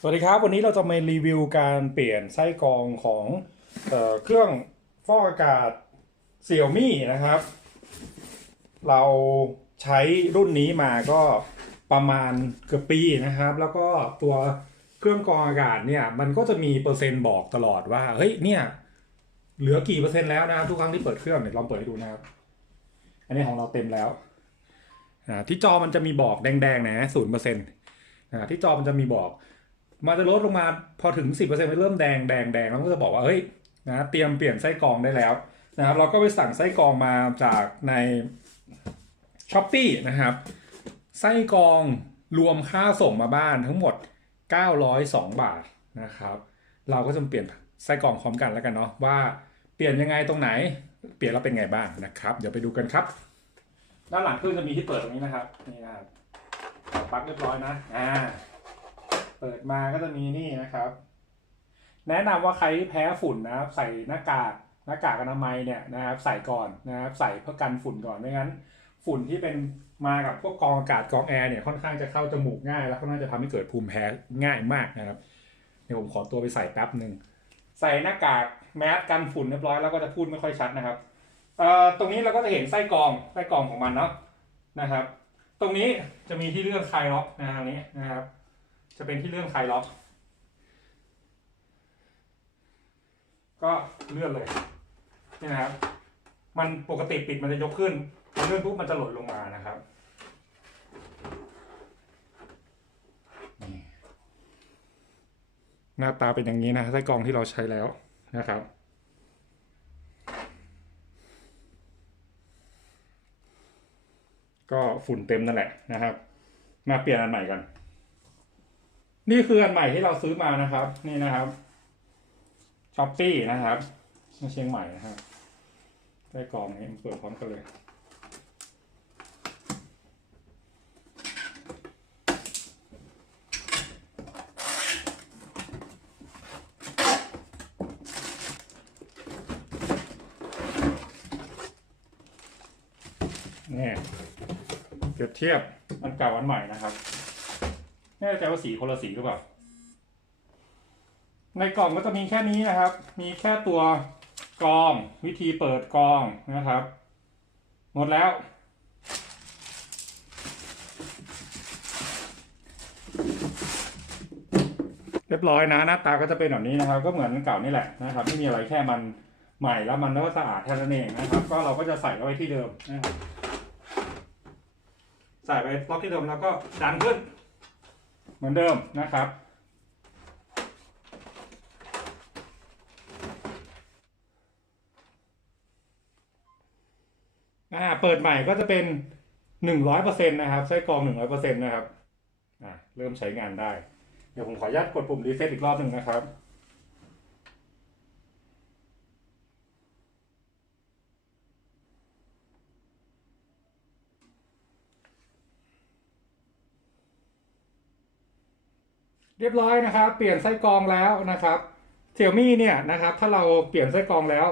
สวัสดีครับ วันนี้เราจะมารีวิวการเปลี่ยนไส้กรองของเออเครื่องฟอกอากาศ Xiaomi นะครับ เราใช้รุ่นนี้มาก็ประมาณเกือบปีนะครับ แล้วก็ตัวเครื่องกรองอากาศเนี่ยมันก็จะมีเปอร์เซ็นต์บอกตลอดว่าเฮ้ยเนี่ยเหลือกี่เปอร์เซ็นต์แล้วนะทุกครั้งที่เปิดเครื่องเนี่ยลองเปิดให้ดูนะครับ อันนี้ของเราเต็มแล้วอ่าที่จอมันจะมีบอกแดงๆนะศูนย์เปอร์เซ็นต์ที่จอมันจะมีบอก มันจะลดลงมาพอถึง 10%มันเริ่มแดงแดงแดงแล้วก็จะบอกว่าเฮ้ยนะเตรียมเปลี่ยนไส้กรองได้แล้วนะครับเราก็ไปสั่งไส้กรองมาจากใน s h อ p e e นะครับ ไส้กรองรวมค่าส่งมาบ้านทั้งหมด 902 บาทนะครับ เราก็จะเปลี่ยนไส้กรองพร้อมกันแล้วกันเนาะว่าเปลี่ยนยังไงตรงไหน เปลี่ยนแล้วเป็นไงบ้างนะครับ เดี๋ยวไปดูกันครับ ด้านหลังเครื่องจะมีที่เปิดตรงนี้นะครับนี่นะครับปักเรียบร้อยนะอ่า เปิดมาก็จะมีนี่นะครับ แนะนำว่าใครที่แพ้ฝุ่นนะครับ ใส่หน้ากากหน้ากากอนามัยเนี่ยนะครับ ใส่ก่อนนะครับ ใส่เพื่อกันฝุ่นก่อนไม่งั้น ฝุ่นที่เป็นมากับพวกกรองอากาศกรองแอร์เนี่ยค่อนข้างจะเข้าจมูกง่าย แล้วก็น่าจะทำให้เกิดภูมิแพ้ง่ายมากนะครับเดี๋ยวผมขอตัวไปใส่แป๊บหนึ่งใส่หน้ากากแมสกันฝุ่นเรียบร้อยแล้วก็จะพูดไม่ค่อยชัดนะครับเอ่อตรงนี้เราก็จะเห็นไส้กรองไส้กรองของมันเนาะนะครับ ตรงนี้จะมีที่เลื่อนคลายล็อกนะทางนี้นะครับ จะเป็นที่เลื่อนคลายล็อก ก็เลื่อนเลยนี่นะครับ มันปกติปิดมันจะยกขึ้นพอเลื่อนปุ๊บมันจะหล่นลงมานะครับนี่หน้าตาเป็นอย่างนี้นะไส้กรองที่เราใช้แล้วนะครับก็ฝุ่นเต็มนั่นแหละนะครับ มาเปลี่ยนอันใหม่กัน นี่คืออันใหม่ที่เราซื้อมานะครับ นี่นะครับช้อปปี้นะครับมาเชียงใหม่นะครับได้กล่องนี้มันเปิดพร้อมกันเลย นี่เปรียบเทียบอันเก่าอันใหม่นะครับ ไม่แน่ใจว่าสีคนละสีหรือเปล่า ในกล่องก็จะมีแค่นี้นะครับ มีแค่ตัวกรองวิธีเปิดกรองนะครับ หมดแล้ว เรียบร้อยนะหน้าตาก็จะเป็นแบบนี้นะครับ ก็เหมือนอันเก่านี่แหละนะครับ ไม่มีอะไรแค่มันใหม่แล้วมันก็สะอาดแค่นั้นเองนะครับ ก็เราก็จะใส่ไว้ที่เดิมนะครับใส่ไปล็อกที่เดิมแล้วก็ดันขึ้น เหมือนเดิมนะครับ อ่า เปิดใหม่ก็จะเป็นหนึ่งร้อยเปอร์เซ็นต์นะครับ ไส้กรองหนึ่งร้อยเปอร์เซ็นต์นะครับ อ่า เริ่มใช้งานได้ เดี๋ยวผมขออนุญาตกดปุ่มรีเซ็ตอีกรอบหนึ่งนะครับ เรียบร้อยนะครับเปลี่ยนไส้กรองแล้วนะครับเซี่ยมี่เนี่ยนะครับถ้าเราเปลี่ยนไส้กรองแล้ว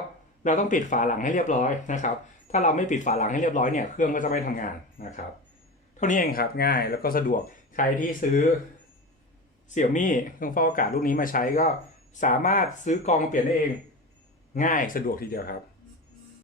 เราต้องปิดฝาหลังให้เรียบร้อยนะครับ ถ้าเราไม่ปิดฝาหลังให้เรียบร้อยเนี่ยเครื่องก็จะไม่ทำงานนะครับ เท่านี้เองครับง่ายแล้วก็สะดวกใครที่ซื้อเสี่ยมี่เครื่องฟอกอากาศรุ่นนี้มาใช้ก็สามารถซื้อกรองมาเปลี่ยนได้เอง ง่ายสะดวกทีเดียวครับ